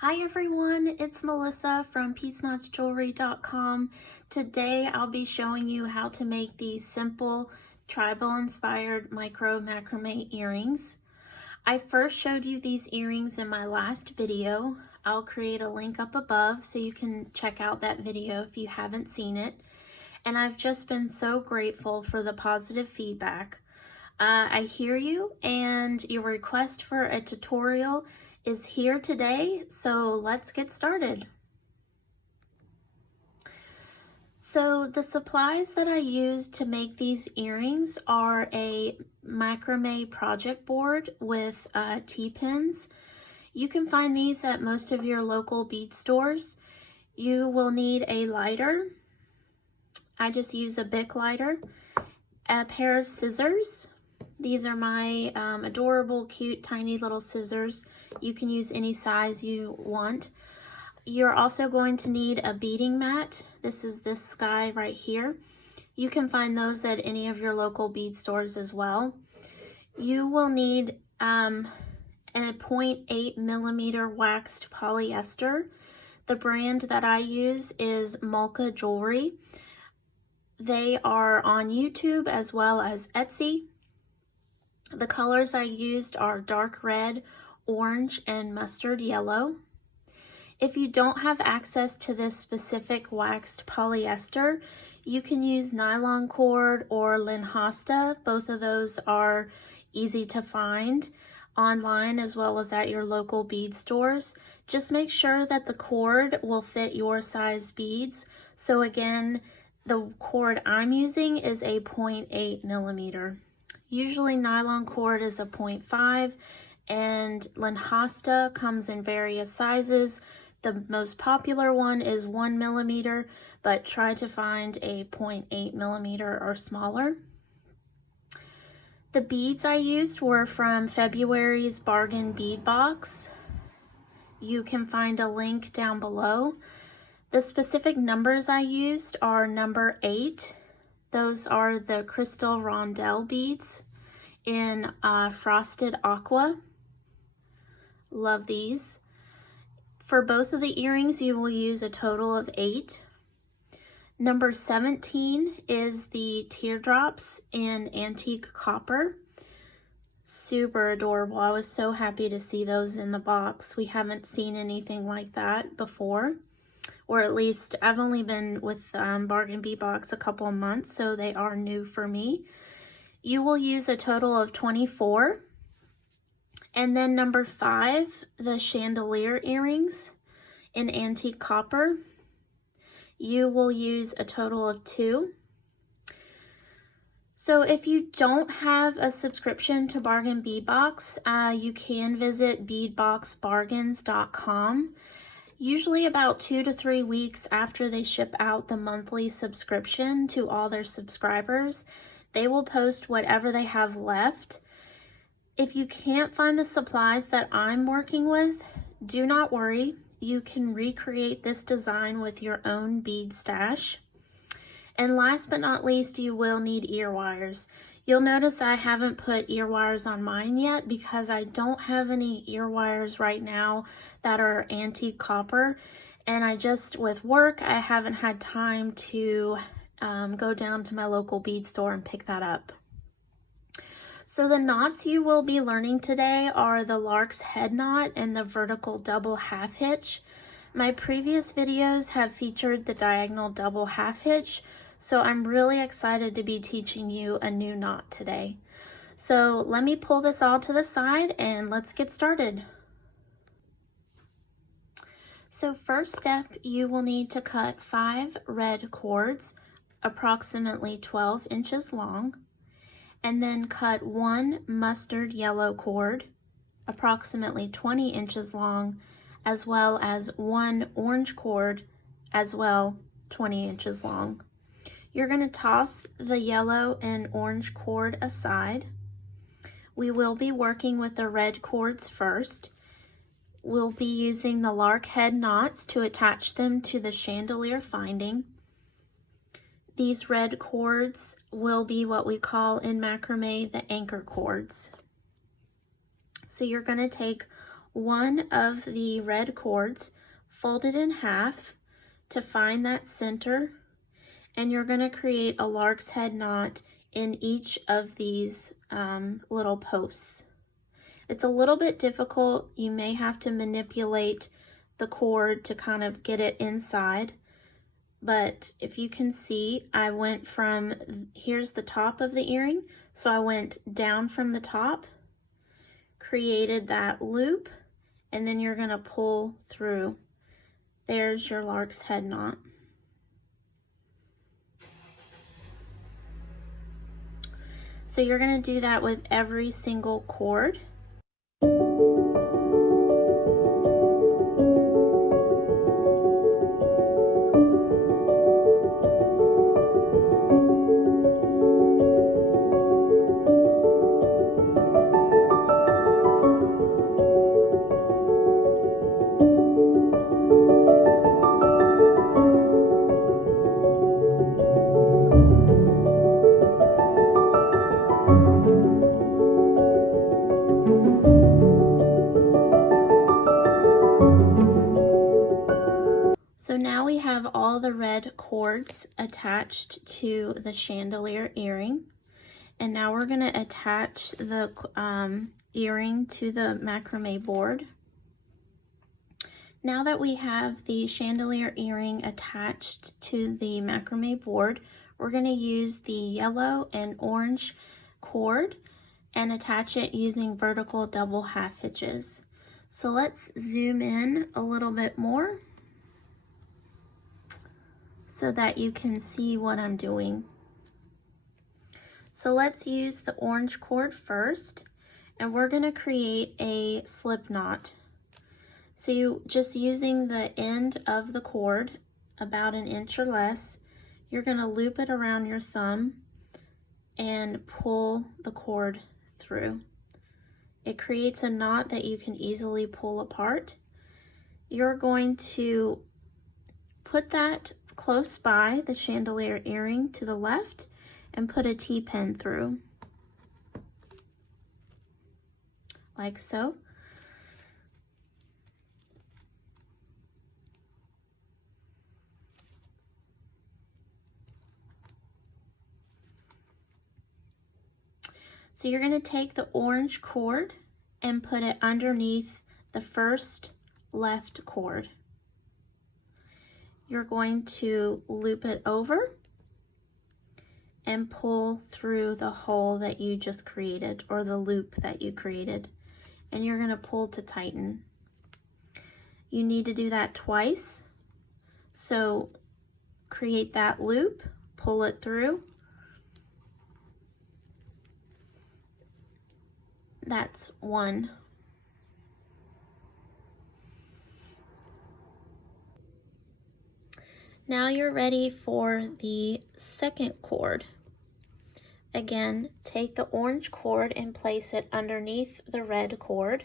Hi everyone, it's Melissa from PeaceKnotsJewelry.com. Today I'll be showing you how to make these simple tribal inspired micro macrame earrings. I first showed you these earrings in my last video. I'll create a link up above so you can check out that video if you haven't seen it. And I've just been so grateful for the positive feedback. I hear you, and your request for a tutorial is here today, so let's get started. So the supplies that I used to make these earrings are a Macrame Project Board with T-pins. You can find these at most of your local bead stores. You will need a lighter. I just use a Bic lighter, a pair of scissors. These are my adorable, cute, tiny little scissors. You can use any size you want. You're also going to need a beading mat. This is this guy right here. You can find those at any of your local bead stores as well. You will need a 0.8 millimeter waxed polyester. The brand that I use is MALKA Jewelry. They are on YouTube as well as Etsy. The colors I used are dark red, orange, and mustard yellow. If you don't have access to this specific waxed polyester, you can use nylon cord or LINHASITA. Both of those are easy to find online as well as at your local bead stores. Just make sure that the cord will fit your size beads. So again, the cord I'm using is a 0.8 millimeter. Usually nylon cord is a 0.5 and LINHASITA comes in various sizes. The most popular one is 1 millimeter, but try to find a 0.8 millimeter or smaller. The beads I used were from February's bargain bead box. You can find a link down below. The specific numbers I used are number 8. Those are the crystal rondelle beads in frosted aqua. Love these. For both of the earrings, you will use a total of 8. Number 17 is the teardrops in antique copper. Super adorable. I was so happy to see those in the box. We haven't seen anything like that before. Or at least I've only been with Bargain Bead Box a couple of months, so they are new for me. You will use a total of 24. And then number 5, the chandelier earrings in antique copper. You will use a total of 2. So if you don't have a subscription to Bargain Bead Box, you can visit beadboxbargains.com. Usually about 2 to 3 weeks after they ship out the monthly subscription to all their subscribers, they will post whatever they have left. If you can't find the supplies that I'm working with, do not worry. You can recreate this design with your own bead stash. And last but not least, you will need ear wires. You'll notice I haven't put ear wires on mine yet because I don't have any ear wires right now that are antique copper. And with work, I haven't had time to go down to my local bead store and pick that up. So the knots you will be learning today are the larks head knot and the vertical double half hitch. My previous videos have featured the diagonal double half hitch, so I'm really excited to be teaching you a new knot today. So let me pull this all to the side and let's get started. So first step, you will need to cut 5 red cords, approximately 12 inches long, and then cut 1 mustard yellow cord, approximately 20 inches long, as well as 1 orange cord, as well 20 inches long. You're going to toss the yellow and orange cord aside. We will be working with the red cords first. We'll be using the lark head knots to attach them to the chandelier finding. These red cords will be what we call in macrame the anchor cords. So you're going to take one of the red cords, fold it in half to find that center, and you're going to create a lark's head knot in each of these little posts. It's a little bit difficult. You may have to manipulate the cord to kind of get it inside, but if you can see, I went from, here's the top of the earring, so I went down from the top, created that loop, and then you're going to pull through. There's your lark's head knot. So you're going to do that with every single cord. So now we have all the red cords attached to the chandelier earring, and now we're going to attach the earring to the macrame board. Now that we have the chandelier earring attached to the macrame board, we're going to use the yellow and orange cord and attach it using vertical double half hitches. So let's zoom in a little bit more so that you can see what I'm doing. So let's use the orange cord first, and we're going to create a slip knot. So you just using the end of the cord, about an inch or less, you're going to loop it around your thumb and pull the cord through. It creates a knot that you can easily pull apart. You're going to put that close by the chandelier earring to the left and put a T-pin through, like so. So you're going to take the orange cord and put it underneath the first left cord. You're going to loop it over and pull through the hole that you just created, or the loop that you created, and you're going to pull to tighten. You need to do that twice. So create that loop, pull it through. That's one. Now you're ready for the second cord. Again, take the orange cord and place it underneath the red cord.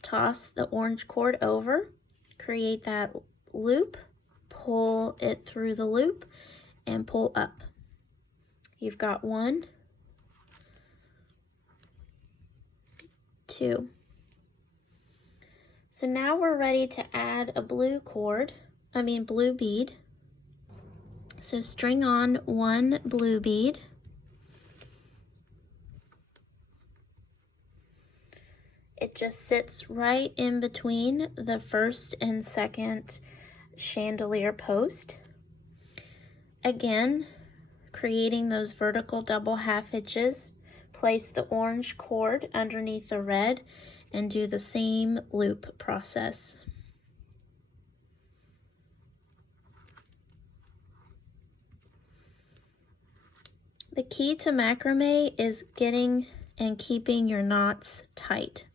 Toss the orange cord over, create that loop, pull it through the loop, and pull up. You've got 1, 2. So now we're ready to add a blue bead. So string on 1 blue bead. It just sits right in between the first and second chandelier post. Again, creating those vertical double half hitches, place the orange cord underneath the red and do the same loop process. The key to macrame is getting and keeping your knots tight.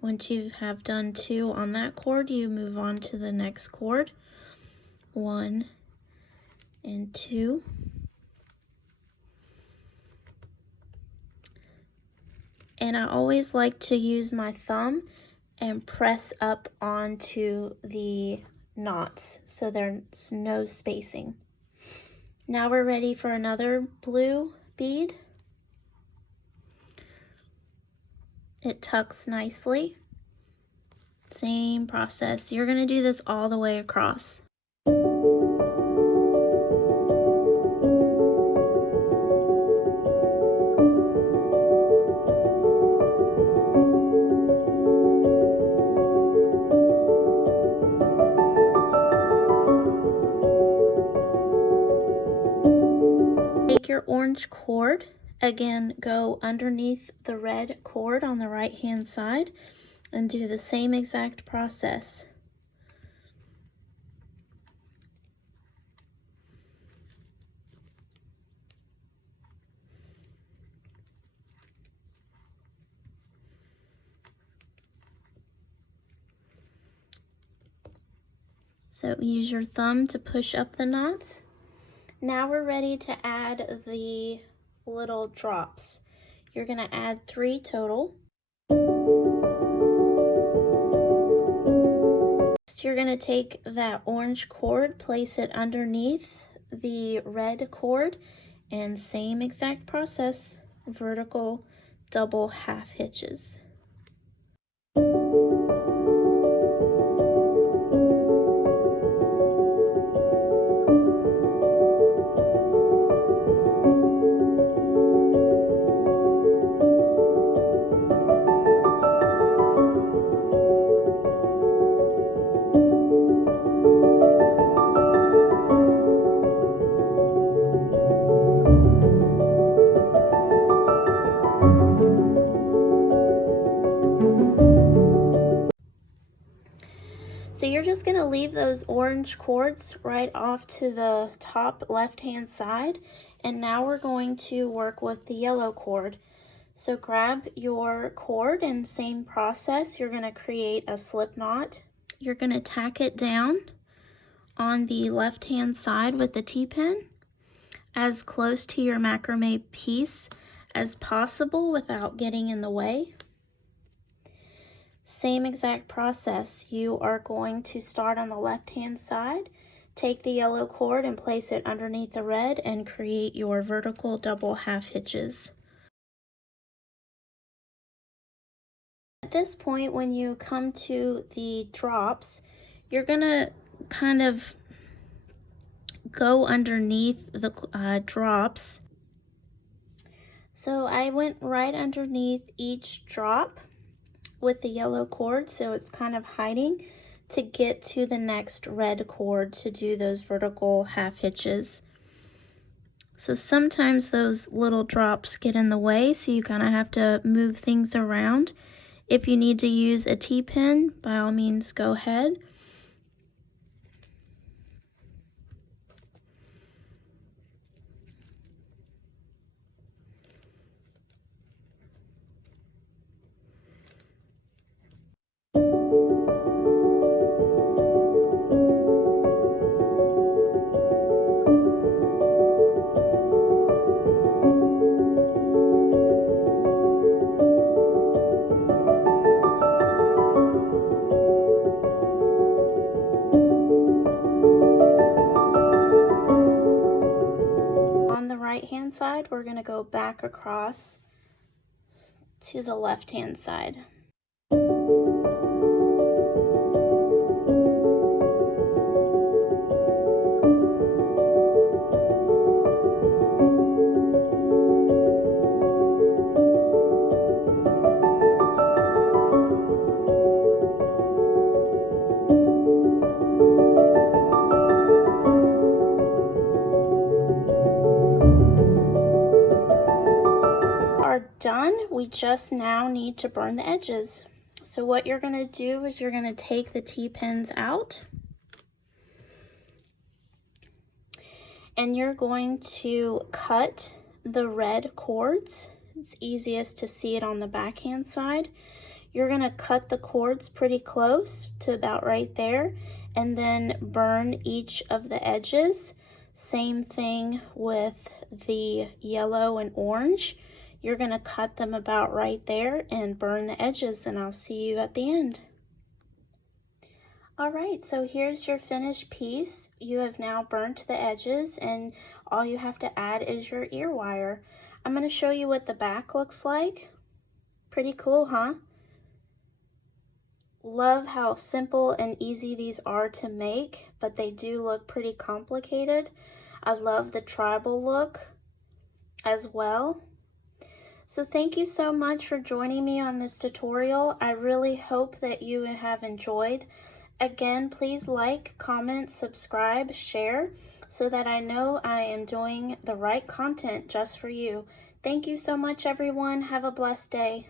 Once you have done 2 on that cord, you move on to the next cord. 1 and 2. And I always like to use my thumb and press up onto the knots so there's no spacing. Now we're ready for another blue bead. It tucks nicely. Same process. You're going to do this all the way across. Take your orange cord, again go underneath the red cord on the right hand side and do the same exact process. So use your thumb to push up the knots. Now we're ready to add the little drops. You're going to add 3 total. Next, you're going to take that orange cord, place it underneath the red cord, and same exact process, vertical double half hitches. So you're just going to leave those orange cords right off to the top left hand side, and now we're going to work with the yellow cord. So grab your cord and same process, you're going to create a slip knot. You're going to tack it down on the left hand side with the T-pin as close to your macrame piece as possible without getting in the way. Same exact process. You are going to start on the left hand side, take the yellow cord and place it underneath the red and create your vertical double half hitches. At this point, when you come to the drops, you're gonna kind of go underneath the drops. So I went right underneath each drop with the yellow cord, so it's kind of hiding, to get to the next red cord to do those vertical half hitches. So sometimes those little drops get in the way, so you kind of have to move things around. If you need to use a T-pin, by all means go ahead. Hand side, we're going to go back across to the left hand side. Done. We just now need to burn the edges. So what you're going to do is you're going to take the T-pins out and you're going to cut the red cords. It's easiest to see it on the backhand side. You're going to cut the cords pretty close to about right there and then burn each of the edges. Same thing with the yellow and orange. You're going to cut them about right there and burn the edges, and I'll see you at the end. All right, so here's your finished piece. You have now burnt the edges and all you have to add is your ear wire. I'm going to show you what the back looks like. Pretty cool, huh? Love how simple and easy these are to make, but they do look pretty complicated. I love the tribal look as well. So thank you so much for joining me on this tutorial. I really hope that you have enjoyed. Again, please like, comment, subscribe, share, so that I know I am doing the right content just for you. Thank you so much, everyone. Have a blessed day.